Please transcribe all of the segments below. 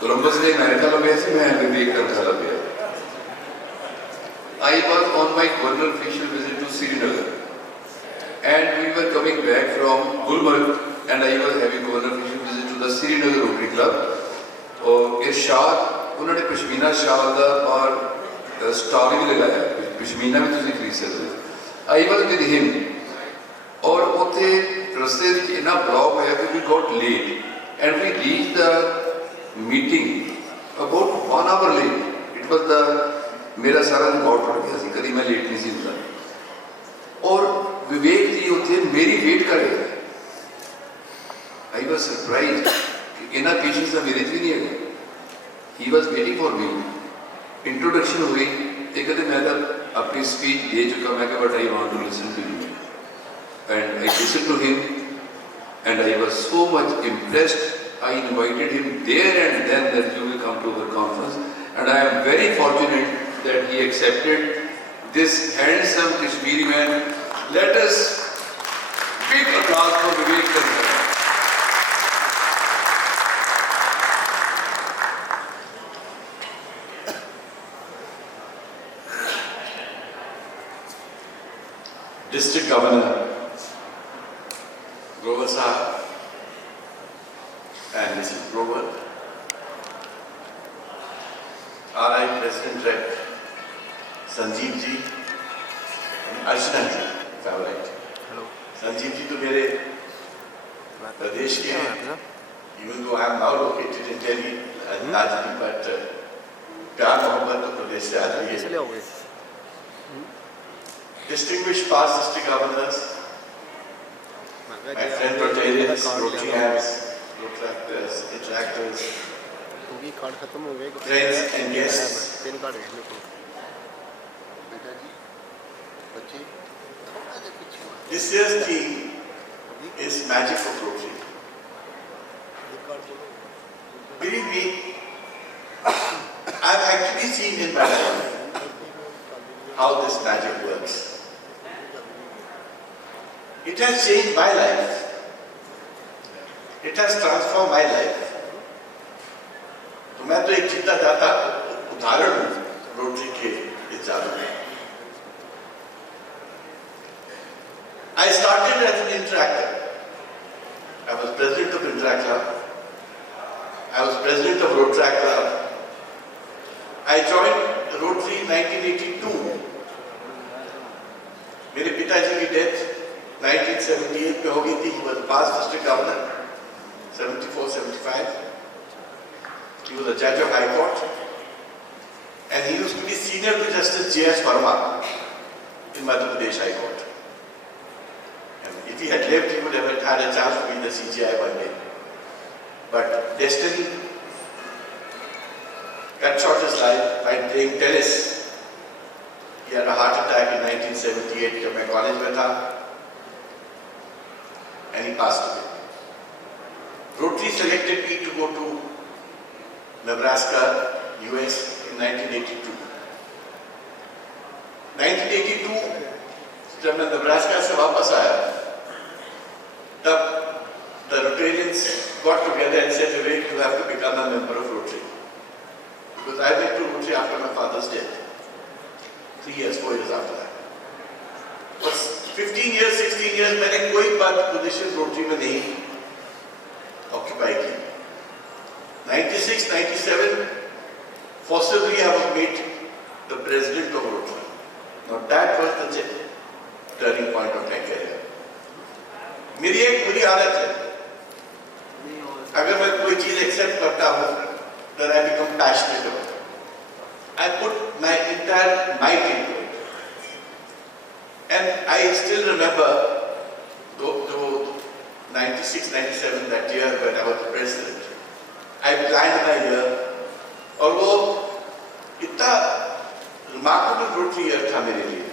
कोलंबस ने अमेरिका में गए थे, मैं विवेक करखला गया। I was on my governor official visit to Srinagar, and we were coming back from Gulmarg, and I was having governor official visit to the Srinagar Rotary Club. और इरशाद उन्होंने पश्मीना शाल का और स्टॉल भी लगाया, पश्मीना भी तुम खरीद सकते हो। I was with him, और उसे रस्ते में इतना ब्लॉक होया कि we got late, and we reached the meeting about 1 hour late. It was the मेरा सारा रिकॉर्ड टूट गया सी, कभी मैं लेट नहीं सी होता। और विवेक जी उसे मेरी वेट कर रहे थे। आई वॉज सरप्राइज कि इन्ना पेशेंस तो मेरे भी नहीं है। He was waiting for me. Introduction हुई, एक कहते मैं तो अपनी स्पीच दे चुका, मैं but I want to listen to you, and I listen to him, and I was so much impressed. I invited him there and then that you will come to our conference, and I am very fortunate that he accepted this handsome Kashmiri man. Let us big applause for Vivek Karkhla. District Governor Grover Sahab and Mrs. Grover, RI President Rep Sanjeev ji, Archana ji, favourite. Sanjeev ji तो मेरे प्रदेश के हैं, even though I am now located in Delhi, largely, but प्यार मोहब्बत तो प्रदेश से आज भी है। Distinguished past district governors, my friend Rotarians, Rotarians, Protractors, Interactors, friends and guests, this year's theme is Magic of Rotary. Believe me, I've actually seen in my life how this magic works. It has changed my life. It has transformed my life. तो मैं तो एक जीता जाता उदाहरण हूँ रोटरी के इस जादू में। I started as an interactor. I was president of Interact Club. I was president of Rotaract Club. I joined Rotary in 1982. मेरे पिताजी की डेथ 1978 में हो गई थी. He was past district governor. 74-75. He was a judge of High Court, and he used to be senior to Justice J.S. Verma in Madhya Pradesh High Court. And if he had lived, he would have had a chance to be in the CGI one day. But destiny cut short his life by playing tennis. He had a heart attack in 1978 जब मैं कॉलेज में था, and he passed away. Rotary selected me to go to Nebraska, US in 1982. 1982 जब मैं नेब्रास्का से वापस आया, तब the Rotarians got together and said, Vivek, you have to become a member of Rotary. Because I went to Rotary after my father's death. 3 years, 4 years after that. But 15 years, 16 years, मैंने कोई बात position rotary में नहीं ऑक्यूपाई की। 96, 97, forcibly I was made the president of Rotary. Now that was the turning point of my career. मेरी एक बुरी आदत है, अगर मैं कोई चीज एक्सेप्ट करता हूँ, then I become passionate about it. I put my entire might into it. And I still remember though 96, 97, that year when I was president, I planned my year, और वो इतना remarkable Rotary year था मेरे लिए.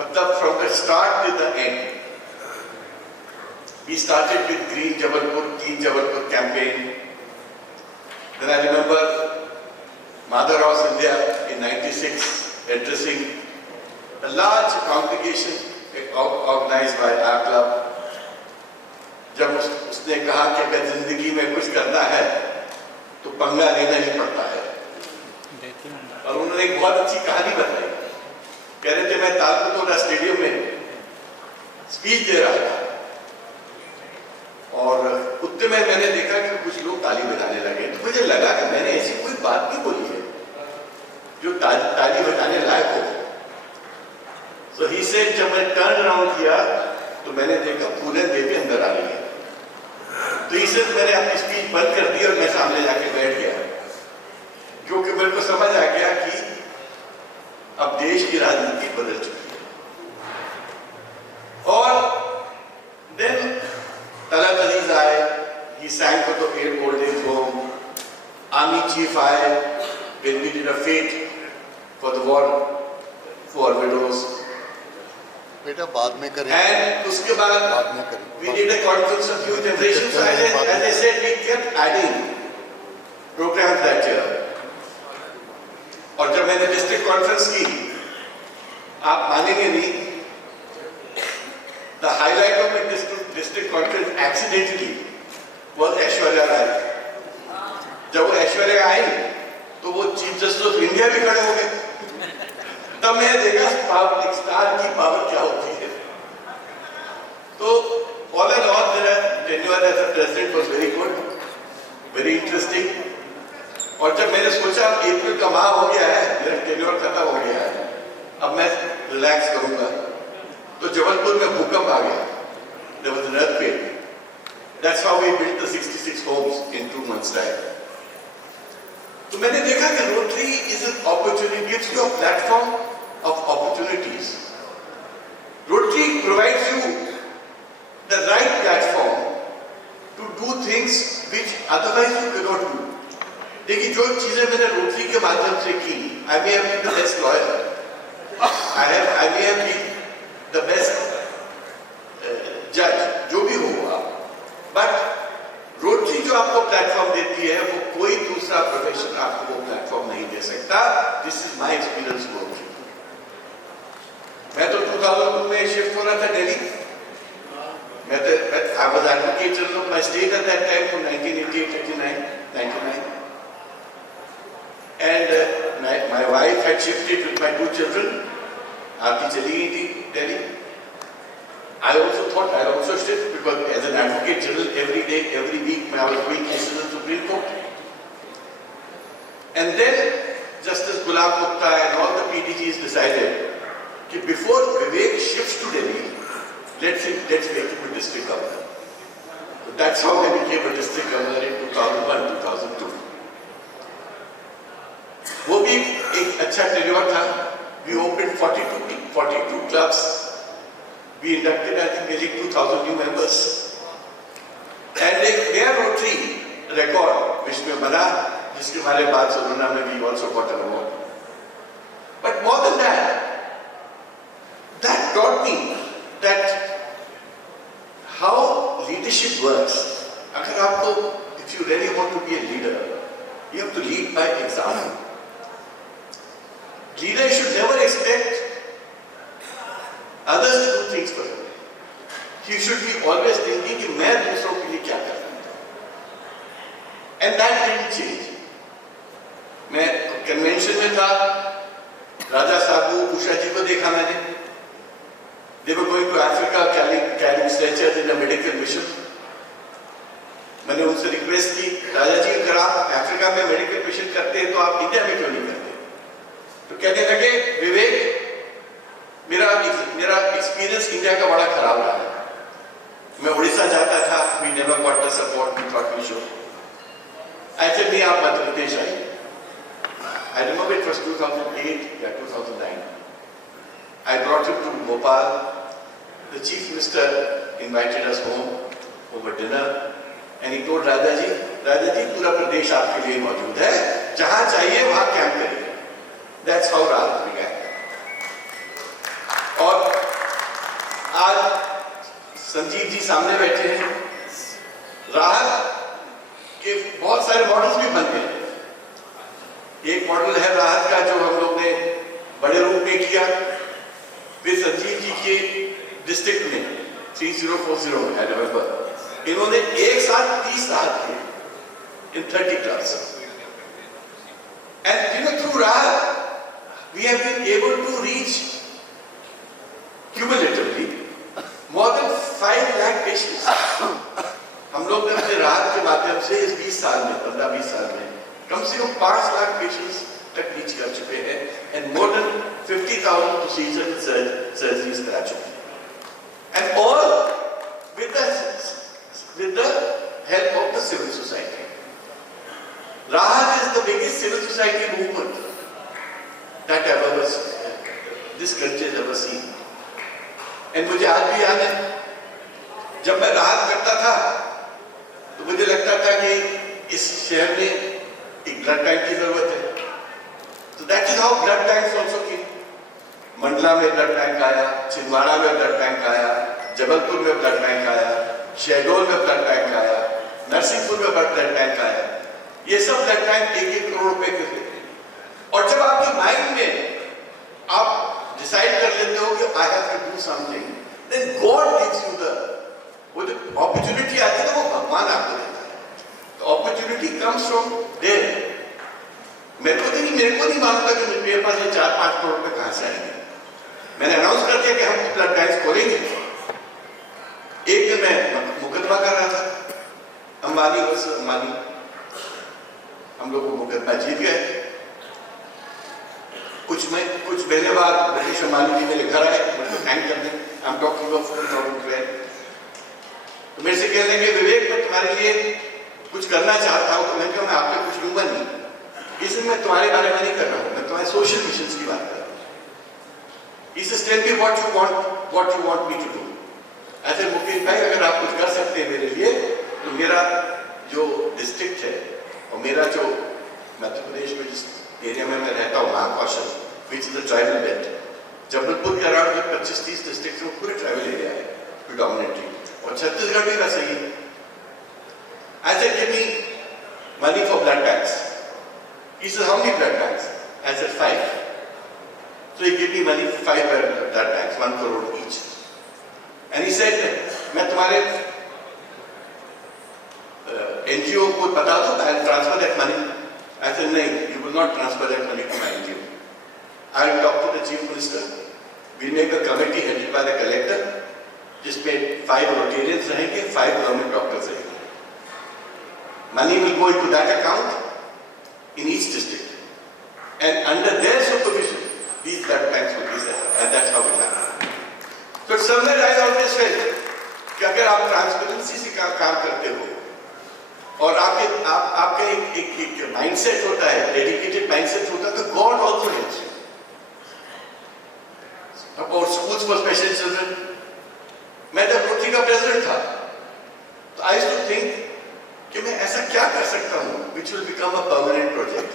मतलब from the start to the end. We started with Green Jabalpur, Clean Jabalpur campaign. Then I remember Mother House India in 96 addressing a large congregation organized by our club. जब उसने कहा कि अगर जिंदगी में कुछ करना है तो पंगा लेना ही पड़ता है। और उन्होंने एक बहुत अच्छी कहानी बताई। कह रहे थे मैं तालकटोरा स्टेडियम में स्पीच दे रहा था और उतने में मैंने देखा कि कुछ लोग ताली बजाने लगे, तो मुझे लगा कि मैंने ऐसी कोई बात नहीं बोली है जो ताली बजाने लायक हो। So he said, जब मैं टर्न अराउंड किया तो मैंने देखा पूनम देवी अंदर आ रही है। तो इसे मैंने अपनी स्पीच बंद कर दी और मैं सामने जाके बैठ गया, क्योंकि मेरे को समझ आ गया कि अब देश की राजनीति बदल चुकी है। और देन तलत अजीज आए, he sang for the 8 old age home, army chief आए, when we did a fete for the war for widows, बेटा बाद में करें। and उसके बाद में करें। we did a conference of youth generation. So as I said, we kept adding programs that year. और जब मैंने डिस्ट्रिक्ट कॉन्फ्रेंस की, आप मानेंगे नहीं, the highlight of the district conference accidentally was Aishwarya राय। जब वो ऐश्वर्या आई तो वो चीफ जस्टिस ऑफ इंडिया भी खड़े हो गए। तब मैंने देखा एक स्टार की पावर क्या होती है। तो all in all, their tenure as a president was very good, very interesting. और जब मैंने सोचा अप्रैल का माह हो गया है, मेरा टेन्योर खत्म हो गया है, अब मैं रिलैक्स करूंगा, तो जबलपुर में भूकंप आ गया। There was an earthquake. That's how we built the 66 homes in 2 months' time. तो मैंने देखा कि Rotary is an opportunity, gives you a platform of opportunities. Rotary provides you the right platform to do things which otherwise you cannot do. देखिए, जो चीजें मैंने रोटरी के माध्यम से की, I may have been the best lawyer, I may have been the best judge, जो भी हो आप, but रोटरी जो आपको प्लेटफॉर्म देती है, वो कोई दूसरा प्रोफेशन आपको वो प्लेटफॉर्म नहीं दे सकता। This is my experience rotary. मैं तो 2002 में शिफ्ट हो रहा था Delhi. I was advocate general of my state at that time from 1988, 89, 99. And my wife had shifted with my 2 children. Aarti chali gayi thi Delhi. I also thought I'll also shift, because as an advocate general, every day, every week, I was doing cases in Supreme Court. And then Justice Gulab Gupta and all the PDGs decided that before Vivek shifts to Delhi, let's make him a district governor. So that's how I became a district governor in 2001-2002. वो भी एक अच्छा टेन्योर था। We opened 42 clubs. We inducted, I think, nearly 2,000 new members. And एक नया Rotary record विश्व में बना, जिसके हमारे बाद सोलोना में we also got an award. But more than that, that taught me that how leadership works. अगर आपको, if you really want to be a leader, you have to lead by example. Leader should never expect others to do things for him. He should be always thinking कि मैं दूसरों के लिए क्या कर सकता हूँ. And that didn't change. मैं convention में था, राजा साहब, उषा जी को देखा मैंने. They were going to Africa carrying stretchers in a medical mission. मैंने उनसे रिक्वेस्ट की, राजा जी अगर आप अफ्रीका में मेडिकल मिशन करते हैं तो आप इंडिया में क्यों नहीं करते? तो कहने लगे, विवेक, मेरा एक्सपीरियंस इंडिया का बड़ा खराब रहा है। मैं उड़ीसा जाता था, we never got the support we thought we should. ऐसे नहीं, आप मध्य प्रदेश आइए। I remember it was 2008 या 2009. I brought him to Bhopal. The chief minister invited us home over dinner, and he told Raja ji, पूरा प्रदेश आपके लिए मौजूद है, जहां चाहिए वहां कैंप करिए। That's how राहत began. और आज संजीव जी सामने बैठे हैं। राहत के बहुत सारे मॉडल्स भी बन गए। एक मॉडल है राहत का, जो हम लोग ने बड़े रूप में किया, वे संजीव जी के डिस्ट्रिक्ट में 3040 में, I remember, इन्होंने एक साथ 30 राहत किए in 30 clubs. And through Rahat, we have been able to reach cumulatively more than 5 lakh patients. हम लोग ने अपने राहत के माध्यम से इस 20 साल में 15-20 साल में कम से कम 5 लाख पेशेंट्स तक रीच कर चुके हैं and more than 50,000 procedure surgeries करा चुके हैं and all with the help of the civil society. Rahat is the biggest civil society movement that this country has ever seen. And मुझे आज भी याद है जब मैं राहत करता था तो मुझे लगता था कि इस शहर में एक ब्लड बैंक की जरूरत है. So that is how blood banks also came. Mandla में ब्लड बैंक आया, छिंदवाड़ा में ब्लड बैंक आया, जबलपुर में ब्लड बैंक आया, शहडोल में ब्लड बैंक आया, नरसिंहपुर में ब्लड बैंक आया. ये सब ब्लड बैंक 1-1 करोड़ रुपए के थे. और जब आपके माइंड में आप डिसाइड कर लेते हो कि I have to do something, then God gives you वो जो अपॉर्चुनिटी आती है ना, वो भगवान आपको देता है. तो अपॉर्चुनिटी कम्स फ्रॉम देयर. मेरे को नहीं मालूम था कि मेरे पास ये 4-5 करोड़ रुपए कहां से आएंगे. मैंने अनाउंस कर दिया कि हम ब्लड बैंक खोलेंगे. एक दिन मैं मुकदमा कर रहा था अंबानी हम लोग वो मुकदमा जीत गए. कुछ महीने बाद मुकेश अंबानी जी मेरे घर आए, मुझे थैंक करने. I am talking of 2012. तो मेरे से कह लेंगे विवेक मैं तुम्हारे लिए कुछ करना चाहता हूं. तो मैंने कहा मैं आपके कुछ लूंगा नहीं, इसलिए मैं तुम्हारे बारे में नहीं कर रहा हूं, मैं तुम्हारे सोशल मिशन की बात कर रहा हूं. He says, tell me what you want me to do. ऐसे मुकेश भाई अगर आप कुछ कर सकते हैं मेरे लिए, तो मेरा जो डिस्ट्रिक्ट है और मेरा जो मध्य प्रदेश में जिस एरिया में मैं रहता हूँ Mahakaushal, which is the tribal belt, Jabalpur के अराउंड 25-30 डिस्ट्रिक्ट में पूरे ट्राइबल एरिया है प्रिडोमिनेटली, और छत्तीसगढ़ भी वैसे ही. I said, give me money for blood banks. He said, how many blood banks? I said, 5. So he gave me money for 5 blood banks, 1 crore each. And he said, मैं तुम्हारे NGO को बता दो, I'll transfer that money. I said, नहीं, you will not transfer that money to my NGO. I will talk to the Chief Minister. We'll make a committee headed by the collector, जिसमें 5 Rotarians रहेंगे, 5 government doctors रहेंगे. Money will go into that account in each district. And under their supervision, these blood banks will be set up. And that's how it happened. So somewhere I always felt कि अगर आप ट्रांसपेरेंसी से काम करते हो और आपका एक माइंडसेट होता है, डेडिकेटेड माइंडसेट होता है, तो God also helps you. About schools for special children, मैं जब रोटरी का प्रेसिडेंट था तो आई यूज्ड टू थिंक कि मैं ऐसा क्या कर सकता हूँ which will become a permanent project.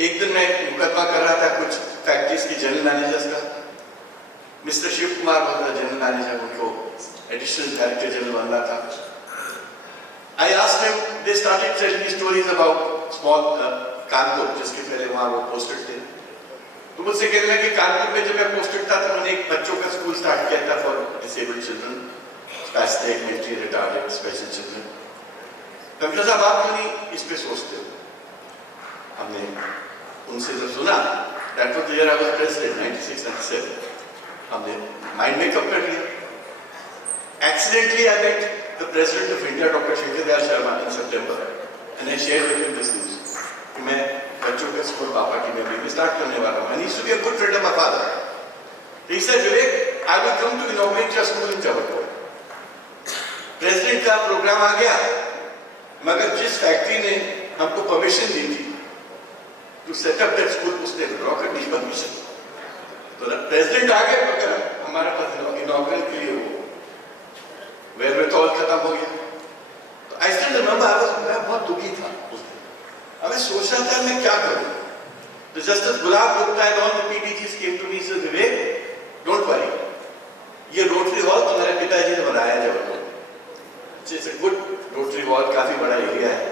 एक दिन मैं मुकदमा कर रहा था कुछ फैक्ट्रीज की जनरल मैनेजर्स का. Mister Shiv Kumar was the general manager, उनको एडिशनल डायरेक्टर जनरल बनना था. I asked him, they started telling me stories about small Kanpur, जिसके पहले वहाँ वो पोस्टेड थे. तो मुझसे कहने लगे कानपुर में जब मैं पोस्टेड था तो मैंने एक बच्चों का स्कूल स्टार्ट किया था for disabled children, spastic, mentally retarded, special children. Commissioner साहब आप क्यों नहीं इस पे सोचते हो? हमने उनसे जब सुना, that was the year I was president, 96-97. हमने माइंड मेकअप कर लिया. Accidentally I met the President of India, Dr. Shekhar Dayal Sharma, in September, and I shared with him this news कि मैं बच्चों का स्कूल पापा की मेमोरी में स्टार्ट करने वाला हूँ. And he used to be a good friend of my father. He said, Vivek, I will come to inaugurate your school in Jabalpur. President का प्रोग्राम आ गया, मगर जिस फैक्ट्री ने हमको परमिशन दी थी to set up that school, उसने विड्रॉ कर दी परमिशन. तो प्रेसिडेंट आ गए मगर हमारे पास इनॉग्रेशन के लिए वो वेरवेटॉल खत्म हो गया. तो आई स्टिल रिमेंबर मैं बहुत दुखी था उस दिन. अब मैं सोच रहा था मैं क्या करूं. तो justice Gulab Gupta and all the PDGs came to me, said Vivek don't worry, ये रोटरी हॉल तुम्हारे पिताजी ने बनाया है Jabalpur. It's a good Rotary hall, काफी बड़ा एरिया है.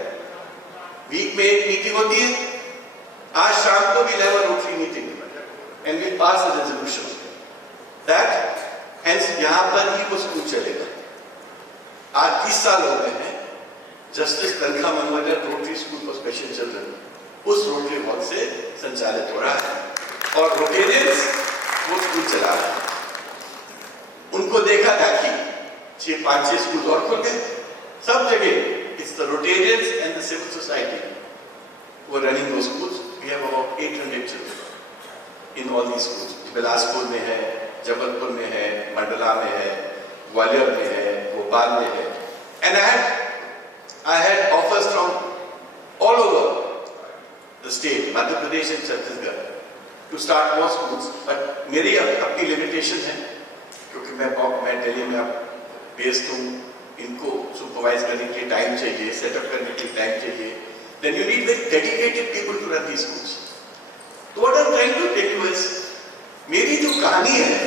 वीक में एक मीटिंग होती है. आज शाम को भी level rotary meeting and we pass a resolution that hence यहाँ पर ही वो स्कूल चलेगा. आज 30 साल हो गए हैं. जस्टिस तनखा मनोहर rotary school for special children उस रोटरी हॉल से संचालित हो रहा है और रोटेरियंस वो स्कूल चला रहा है। उनको देखा था कि 5-6 स्कूल और खुल गए सब जगह। It's the Rotarians and the civil society who are running those schools. We have about 800 children in all these schools. Bilaspur में है, जबलपुर में है, मंडला में है, ग्वालियर में है, भोपाल में है. And I had offers from all over the state, Madhya Pradesh and Chhattisgarh, to start more schools. But मेरी अपनी limitation है, क्योंकि मैं दिल्ली में बेस्ड हूँ. इनको सुपरवाइज करने के लिए टाइम चाहिए, सेटअप करने के लिए टाइम चाहिए. Then you need very dedicated people to run these schools. So what I'm trying to tell you is, मेरी जो कहानी है,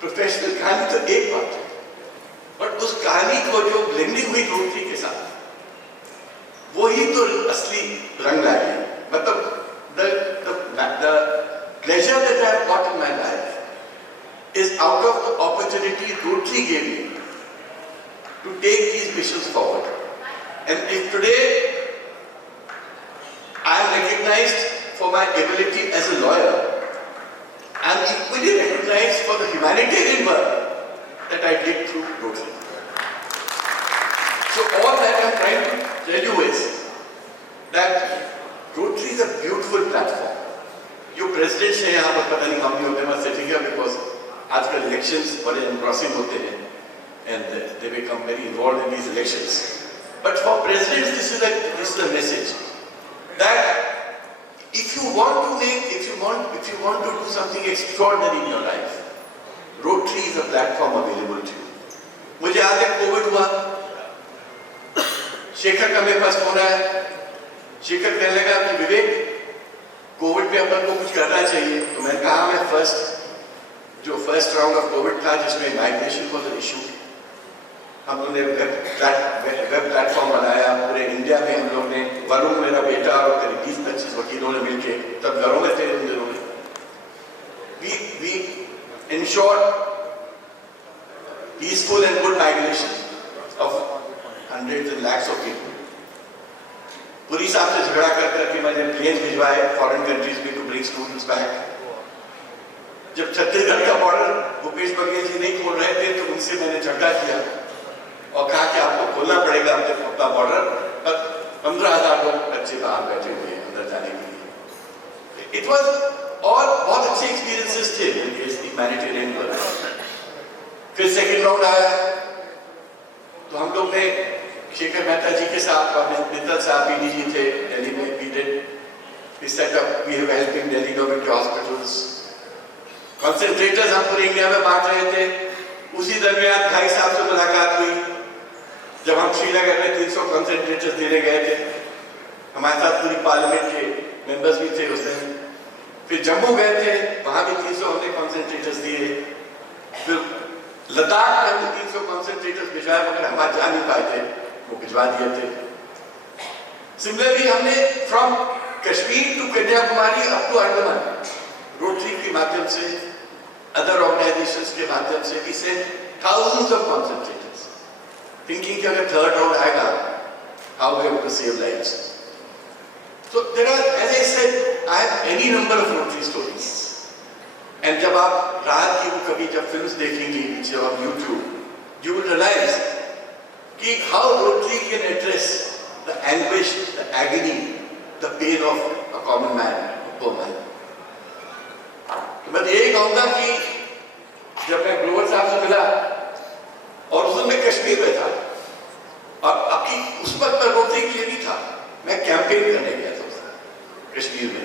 प्रोफेशनल कहानी तो एक बात है, बट उस कहानी को जो ब्लेंडिंग हुई रोटरी के साथ, वो ही तो असली रंग लाएगी. मतलब the pleasure that I have got in my life is out of the opportunity Rotary gave me to take these missions forward. And if today I am recognized for my ability as a lawyer, I am equally recognized for the humanitarian work that I did through Rotary. So all that I am trying to tell you is that Rotary is a beautiful platform. जो प्रेसिडेंट्स हैं यहाँ पर, पता नहीं how many of them are sitting here, because आजकल elections बड़े engrossing होते हैं and they become very involved in these elections. But for presidents, this is a message that if you want to do something extraordinary in your life, Rotary is a platform available to you. मुझे याद है कोविड हुआ, शेखर का मेरे पास फोन आया. शेखर कहने लगा कि विवेक, कोविड पे अपन को कुछ करना चाहिए. तो मैंने कहा मैं फर्स्ट राउंड ऑफ कोविड था जिसमें माइग्रेशन वाज एन इशू, हम लोगों ने वेब प्लेटफॉर्म बनाया. पूरे इंडिया में हम लोग ने, वरुण मेरा बेटा और करीब 20-25 वकीलों ने मिलके, तब घरों में थे उन दिनों में, we ensured peaceful and good migration of hundreds and lakhs of people. पूरी साहब से झगड़ा कर मैंने प्लेन भिजवाए फॉरेन कंट्रीज में टू ब्रिंग स्टूडेंट्स बैक. जब छत्तीसगढ़ का बॉर्डर भूपेश बघेल जी नहीं खोल रहे थे तो उनसे मैंने झगड़ा किया और कहा कि आपको खोलना पड़ेगा अपना बॉर्डर. पर 15,000 लोग बच्चे बाहर बैठे हुए हैं अंदर जाने के लिए. इट वॉज और बहुत अच्छे एक्सपीरियंसेस थे ह्यूमैनिटेरियन वर्क. फिर सेकेंड राउंड आया तो हम लोग ने शेखर मेहता जी के साथ और मित्तल साहब पीडीजी थे दिल्ली में, we set up, we have helping Delhi government hospitals. Concentrators हम पूरे इंडिया में बांट रहे थे. उसी दरमियान भाई साहब से मुलाकात हुई जब हम श्रीनगर में 300 कंसंट्रेटर्स देने गए थे. हमारे साथ पूरी पार्लियामेंट के मेंबर्स भी थे उस दिन. फिर जम्मू गए थे, वहां भी 300 हमने कंसंट्रेटर्स दिए. फिर लद्दाख में हमने 300 कंसंट्रेटर्स भिजवाए, मगर हम जा नहीं पाए थे, वो भिजवा दिए थे. सिमिलरली हमने from Kashmir to Kanyakumari up to Andaman Rotary के माध्यम से, अदर ऑर्गेनाइजेशंस के माध्यम से we sent thousands of concentrators, thinking कि अगर थर्ड राउंड आएगा, how we are going to save lives. So there are, as I said, I have any number of Rotary stories. And जब आप रात की कभी जब फिल्म्स देखेंगे नीचे on YouTube, you will realize कि how Rotary can address the anguish, the agony, the pain of a common man, a poor man. तो मैं यही कहूँगा कि जब मैं ग्लोवर साहब से मिला और उस दिन मैं कश्मीर में था और अभी उस वक्त मैं रोटरी के लिए नहीं था, मैं कैंपेन करने गया था कश्मीर में.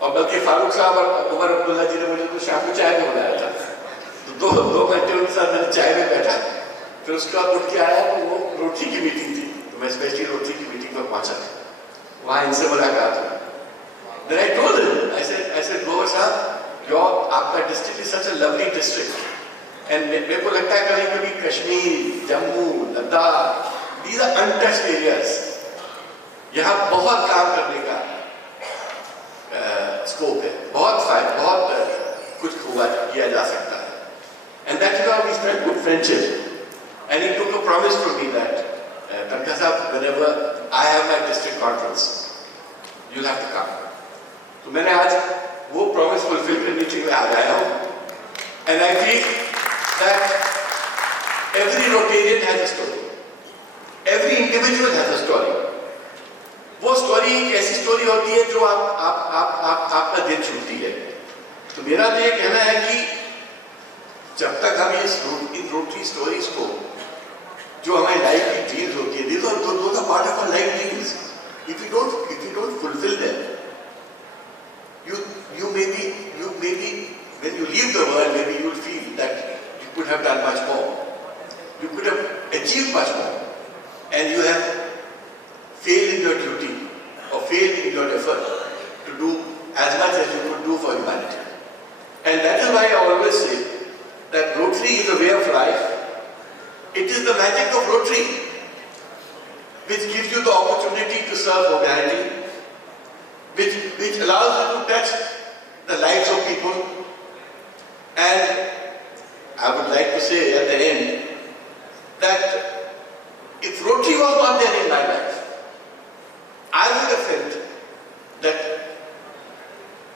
और बल्कि फारूक साहब और उमर अब्दुल्ला जी ने मुझे तो शाम को चाय में बुलाया था. तो दो घंटे उनके साथ मैंने चाय में बैठा. फिर उसके बाद उठ के आया तो वो रोटरी की मीटिंग थी, तो मैं स्पेशली रोटरी की मीटिंग पर पहुंचा था. वहाँ इनसे मुलाकात हुई. Then I told him, I said, Grover साहब, आपका district is such a lovely district and मेरे को लगता है कभी कभी कश्मीर, जम्मू, Ladakh, these are untouched areas. यहाँ बहुत काम करने का स्कोप है, बहुत कुछ किया जा सकता है. And that is how we struck good friendship. And he took a promise from me that, Kankha Sahab, whenever I have my district conference, you'll have to come. तो मैंने आज वो प्रॉमिस फुलफिल करने के लिए आज आया हूँ. And I feel that every Rotarian has a story. Every individual has a story. वो स्टोरी एक ऐसी स्टोरी होती है जो आपका दिल छूटती है. तो मेरा तो ये कहना है कि जब तक हम इन रोटरी स्टोरीज को जो हमारी लाइफ की ड्रीम्स होती है, those are part of our life dreams. If you don't fulfill them, you may be when you leave the world, maybe you will feel that you could have done much more. You could have achieved much more, and you have failed in your duty or failed in your effort to do as much as you could do for humanity. And that is why I always say that Rotary is a way of life. It is the magic of Rotary which gives you the opportunity to serve humanity, which allows you to touch the lives of people. And I would like to say at the end that if Rotary was not there in my life, I would have felt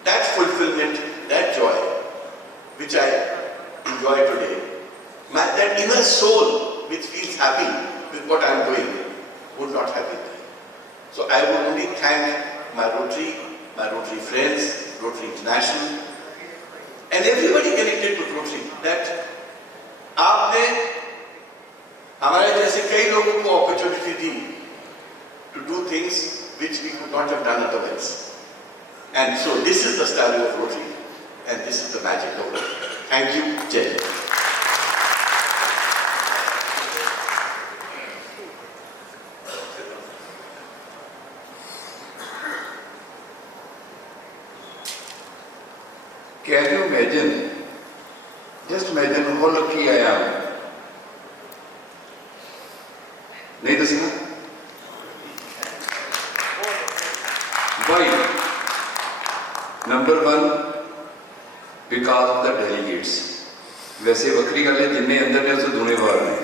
that fulfillment, that joy, which I enjoy today, that inner soul which feels happy with what I am doing, would not have been there. So I would only thank my Rotary friends, Rotary International, and everybody connected to Rotary, that आपने हमारे जैसे कई लोगों को opportunity दी to do things which we could not have done otherwise. And so this is the story of Rotary, and this is the magic of Rotary. Thank you, Jai Hind. Can you imagine, just imagine how lucky I am. नहीं दसना? Why? Number one, because of the delegates. वैसे वक्री गल है जिन्ने अंदर ने उसे दूने बाहर ने.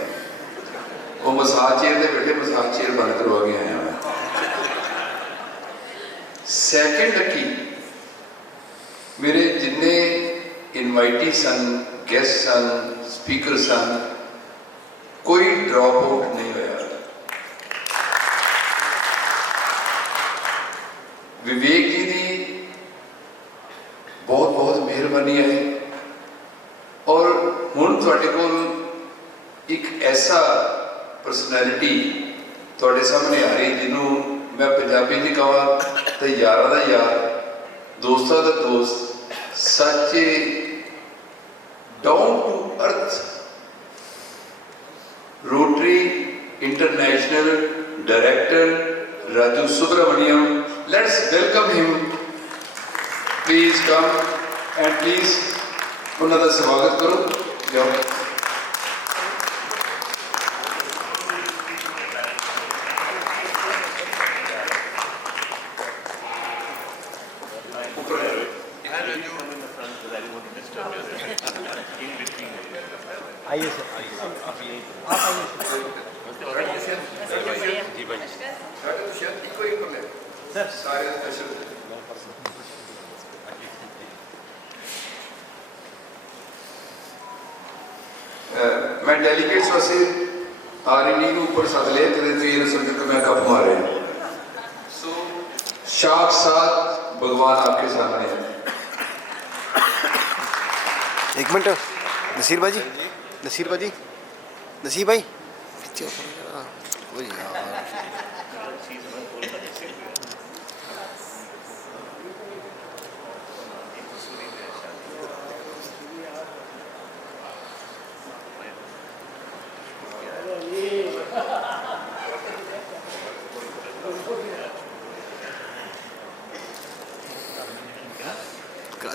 वो मसाज चेयर पे बैठे मसाज चेयर बंद करवा के आया मैं. Second lucky, मेरे जिन्ने इनवाइटी सन, गेस्ट सन, स्पीकर सन, कोई ड्रॉप आउट नहीं होया. विवेक जी की बहुत बहुत मेहरबानी है. और हुण तुहाडे कोल एक ऐसा पर्सनैलिटी तुहाडे सामने आ रही जिन्हों मैं पंजाबी च कहां तो यारां दा यार, दोस्तां दा दोस्त, सच्चे down to earth Rotary international director Raju Subramaniam. Let's welcome him. Please come and please उन्हों का स्वागत करो. जाओ. आइए सर, आप आइए सर. सारे मैं डेलीगेट्स वास्ते आरएनडी को ऊपर सद लिया कदे तो ये समझो कि मैं गप मारे. सो साक्षात भगवान आपके सामने है. एक मिनट नसीर भाई, नसीर भाई, नसीर भाई ओ यार.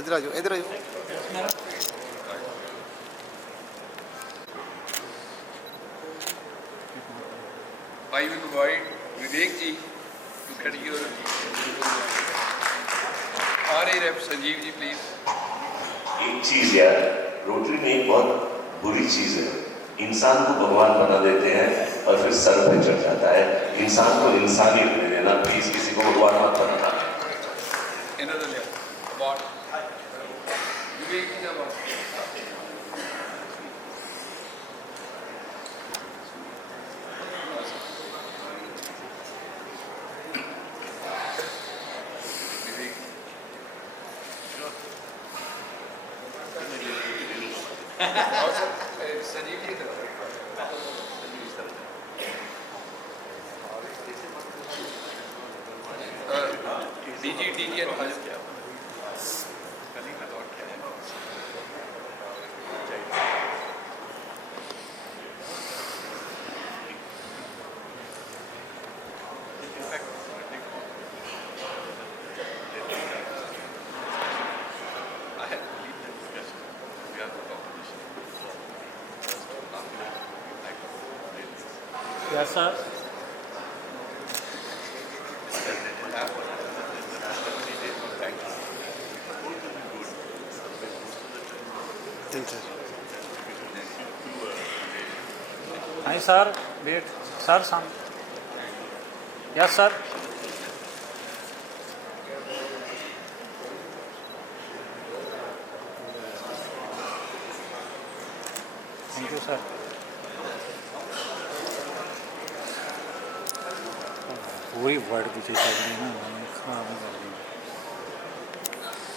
इधर आ जाओ, इधर आ जाओ. I will invite Vivek ji to get your RAF Sanjeev ji please. एक चीज यार, रोटरी में एक बहुत बुरी चीज है. इंसान को भगवान बना देते हैं और फिर सर पे चढ़ जाता है. इंसान को इंसान ही रहने देना. प्लीज किसी को भगवान मत बनाना. another level. About Vivek is about. Vivek. और सर संजीव की तरफ संजीव इस तरफ DG DG Yes, sir. Hi, sir. Wait. Sir, some. Yes, sir. Thank you, sir. वही वर्ड पीछे चल रही है ना, खराब कर दी।